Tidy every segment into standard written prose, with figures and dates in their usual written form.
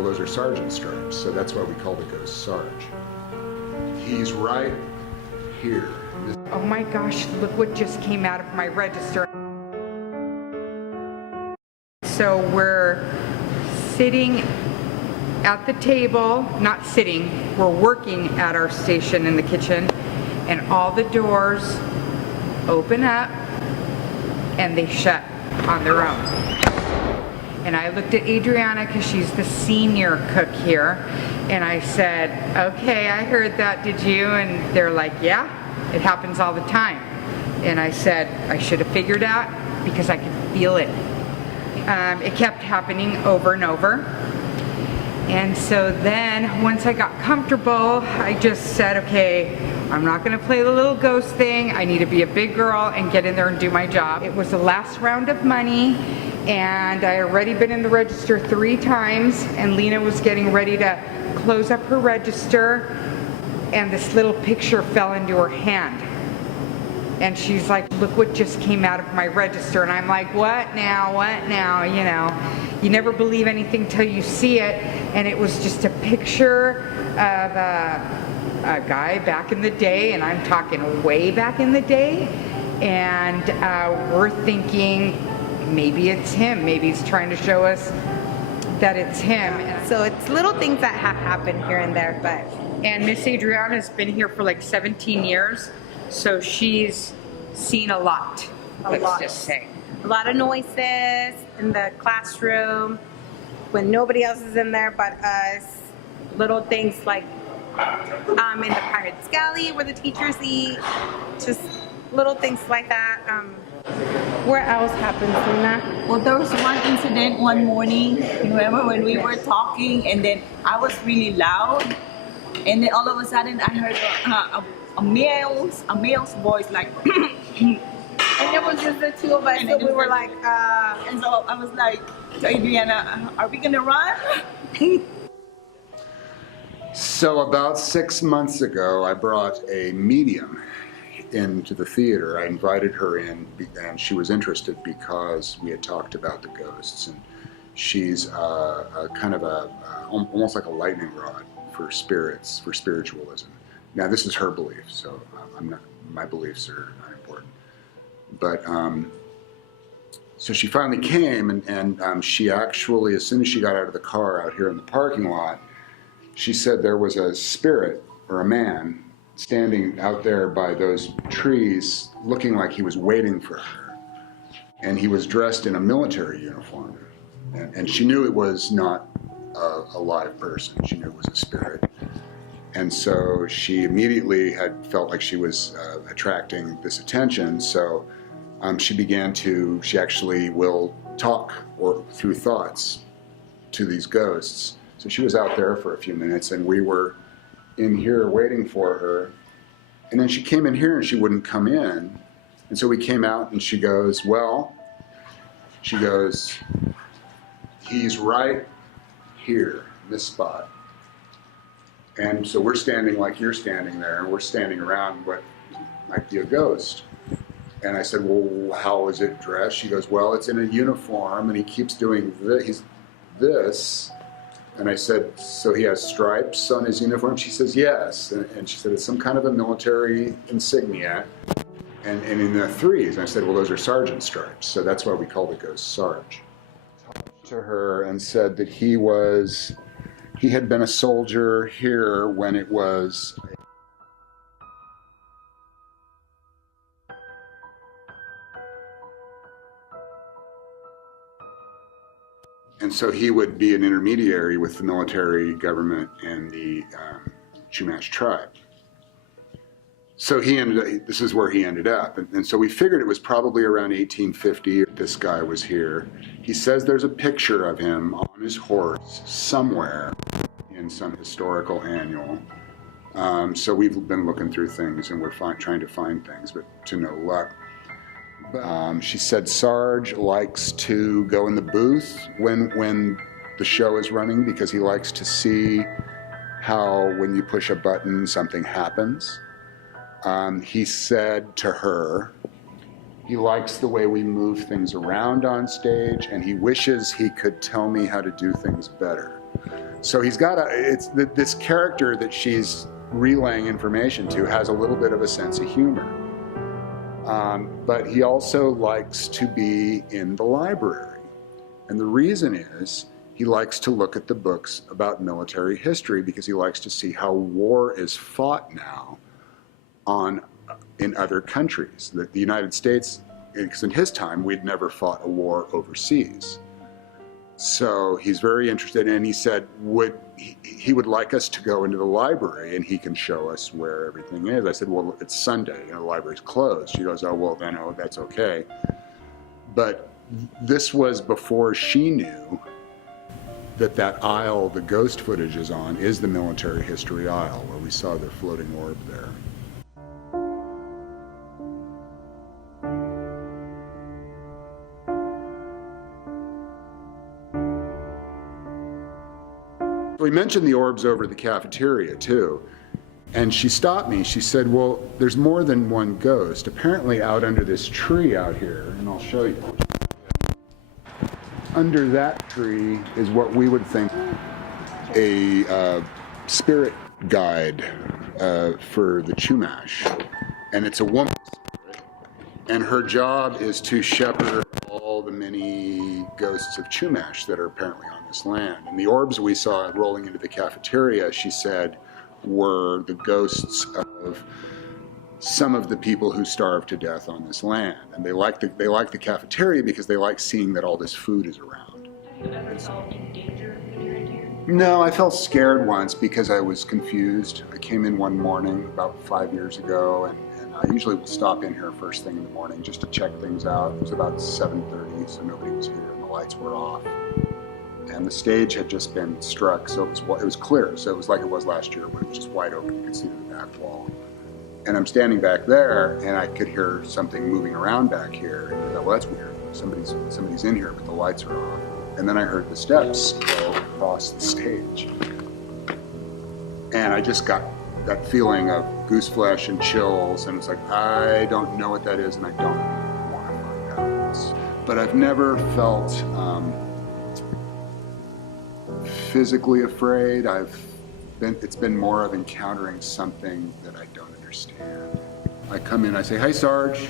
well, those are sergeant stripes, so that's why we call the ghost Sarge. He's right here. Oh my gosh, look what just came out of my register. So we're sitting at the table, not sitting, we're working at our station in the kitchen, and all the doors open up and they shut on their own. And I looked at Adriana because she's the senior cook here, and I said, okay, I heard that, did you? And they're like, yeah, it happens all the time. And I said, I should have figured out because I could feel it. It kept happening over and over. And so then once I got comfortable, I just said, okay, I'm not gonna play the little ghost thing. I need to be a big girl and get in there and do my job. It was the last round of money, and I already been in the register 3 times, and Lena was getting ready to close up her register, and this little picture fell into her hand. And she's like, look what just came out of my register. And I'm like, what now, you know. You never believe anything till you see it. And it was just a picture of a guy back in the day, and I'm talking way back in the day. And we're thinking, maybe it's him. Maybe he's trying to show us that it's him. So it's little things that have happened here and there, but. And Miss Adriana's been here for like 17 years. So she's seen a lot, let's just say. A lot of noises in the classroom when nobody else is in there but us. Little things like in the Pirates Galley where the teachers eat. Just little things like that. Where else happens, Lena? Well, there was one incident one morning, remember when we were talking, and then I was really loud, and then all of a sudden I heard a male's voice, like and it was just the 2 of us, so we were like, and so I was like to Adriana, are we gonna run? So about 6 months ago, I brought a medium into the theater. I invited her in, and she was interested because we had talked about the ghosts, and she's kind of almost like a lightning rod for spirits, for spiritualism. Now this is her belief, so my beliefs are not important. But so she finally came, and she actually, as soon as she got out of the car out here in the parking lot, she said there was a spirit or a man standing out there by those trees looking like he was waiting for her. And he was dressed in a military uniform. And she knew it was not a live person. She knew it was a spirit. And so she immediately had felt like she was attracting this attention. So she actually will talk or through thoughts to these ghosts. So she was out there for a few minutes, and we were in here waiting for her. And then she came in here and she wouldn't come in. And so we came out and she goes, he's right here, in this spot. And so we're standing like you're standing there, and we're standing around what might be a ghost. And I said, well, how is it dressed? She goes, well, it's in a uniform, and he keeps doing this. And I said, so he has stripes on his uniform? She says, yes. And she said, it's some kind of a military insignia. And in the 3s, and I said, well, those are sergeant stripes. So that's why we call the ghost Sarge. Talked to her and said that he had been a soldier here when it was and so he would be an intermediary with the military government and the Chumash tribe. So this is where he ended up. And so we figured it was probably around 1850 this guy was here. He says there's a picture of him on his horse somewhere in some historical annual. So we've been looking through things, and we're trying to find things, but to no luck. She said Sarge likes to go in the booth when the show is running, because he likes to see how when you push a button something happens. He said to her, he likes the way we move things around on stage, and he wishes he could tell me how to do things better. So he's got this character that she's relaying information to has a little bit of a sense of humor. But he also likes to be in the library. And the reason is he likes to look at the books about military history because he likes to see how war is fought now in other countries. That the United States, because in his time, we'd never fought a war overseas. So he's very interested, and he said he would like us to go into the library and he can show us where everything is. I said, well, it's Sunday, the library's closed. She goes, oh, well, then, oh, that's okay. But this was before she knew that aisle the ghost footage is on is the military history aisle, where we saw the floating orb there. We mentioned the orbs over the cafeteria too, and she stopped me. She said, well, there's more than one ghost. Apparently out under this tree out here, and I'll show you. Under that tree is what we would think a spirit guide for the Chumash, and it's a woman spirit, and her job is to shepherd all the many ghosts of Chumash that are apparently on this land. And the orbs we saw rolling into the cafeteria, she said, were the ghosts of some of the people who starved to death on this land. And they like the cafeteria because they like seeing that all this food is around. Have you ever felt in danger when you're in here? No, I felt scared once because I was confused. I came in one morning about 5 years ago, and I usually will stop in here first thing in the morning just to check things out. It was about 7:30, so nobody was here and the lights were off. And the stage had just been struck, so it was clear. So it was like it was last year, but it was just wide open. You could see the back wall. And I'm standing back there, and I could hear something moving around back here. And I thought, well, that's weird. Somebody's in here, but the lights are off. And then I heard the steps go across the stage. And I just got that feeling of goose flesh and chills, and it's like, I don't know what that is, and I don't want to find out. But I've never felt physically afraid. It's been more of encountering something that I don't understand. I come in, I say, "Hey, Sarge."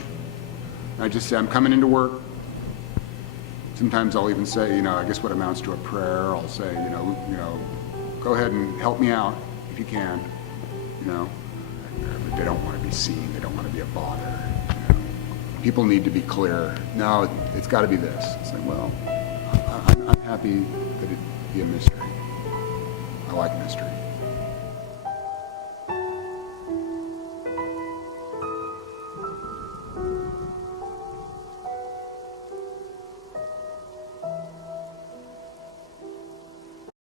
I just say, "I'm coming into work." Sometimes I'll even say, I guess what amounts to a prayer. I'll say, go ahead and help me out if you can. But they don't want to be seen. They don't want to be a bother. People need to be clear. No, it's got to be this. It's like, well, I'm happy that it be a mystery. I like mystery.